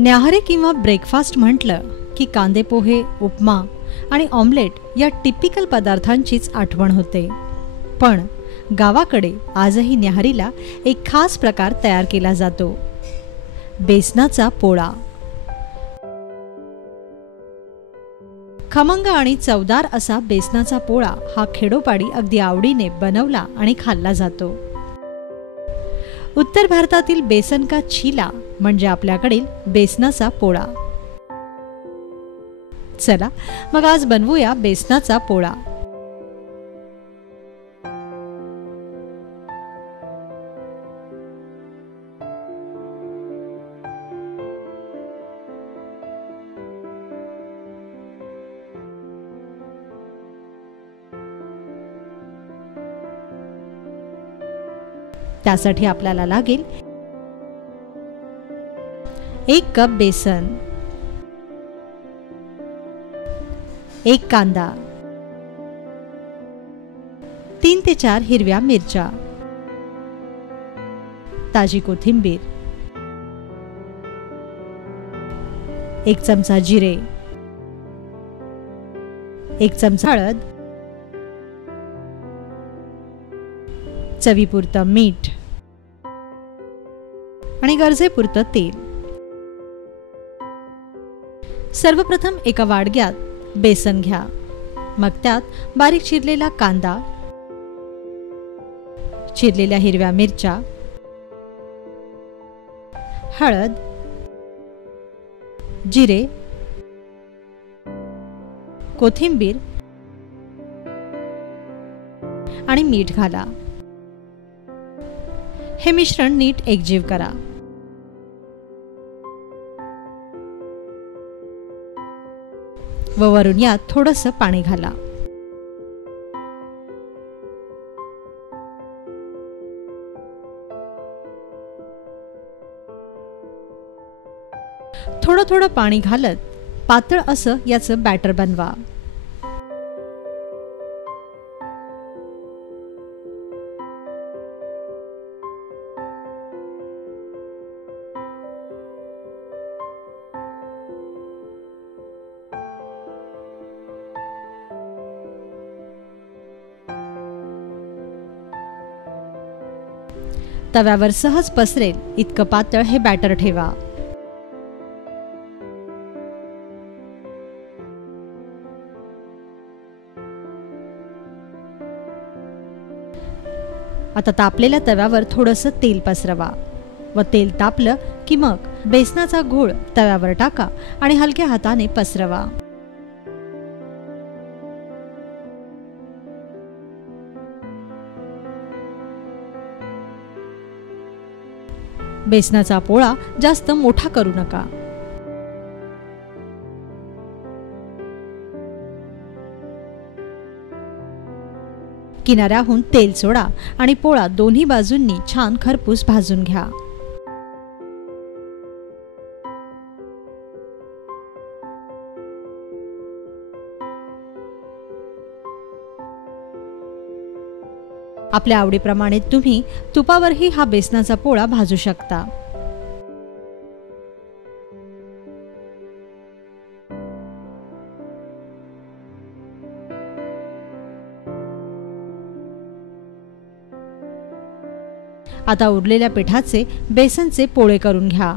न्याहारी किंवा ब्रेकफास्ट म्हटलं की कांदे पोहे, उपमा आणि ऑमलेट या टिपिकल पदार्थांचीच आठवण होते। पण गावाकडे आजही न्याहारीला एक खास प्रकार तयार केला जातो, बेसनाचा पोळा। खमंग आणि चवदार असा बेसनाचा पोळा हा खेडोपाडी अगदी आवडीने बनवला आणि खाल्ला जातो। उत्तर भारतातील बेसन का चीला म्हणजे आपल्याकडील बेसनाचा पोळा। चला मग आज बनवूया बेसनाचा पोळा। त्यासाठी आपल्याला लागेल 1 कप बेसन, 1 कांदा, 3 ते 4 हिरव्या मिरच्या, ताजी कोथिंबीर, 1 चमचा जिरे, 1 चमचा हळद, चवीपुरतं मीठ आणि गरजेपुरतं तेल। सर्वप्रथम एका वाडग्यात बेसन घ्या, मग त्यात बारीक चिरलेला कांदा, चिरलेल्या हिरव्या मिरच्या, हळद, जिरे, कोथिंबीर आणि मीठ घाला। हे मिश्रण नीट एकजीव करा। व वरून यात थोडंसं पाणी घाला। थोडं थोडं पाणी घालत पातळ असं याचं बॅटर बनवा। तव्यावर सहज पसरेल इतकं पातळ हे बॅटर ठेवा। आता तापलेल्या तव्यावर थोडंसं तेल पसरवा व तेल तापलं की मग बेसनाचा घोळ तव्यावर टाका आणि हलक्या हाताने पसरवा। बेसनाचा पोळा जास्त मोठा करू नका। किनाऱ्याहून तेल सोडा आणि पोळा दोन्ही बाजूंनी छान खरपूस भाजून घ्या। आपल्या आवडीप्रमाणे तुम्ही तुपावरही हा बेसनाचा पोळा भाजू शकता। आता उरलेल्या पिठाचे बेसनचे पोळे करून घ्या।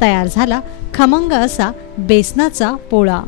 तयार झाला खमंग असा बेसनाचा पोळा।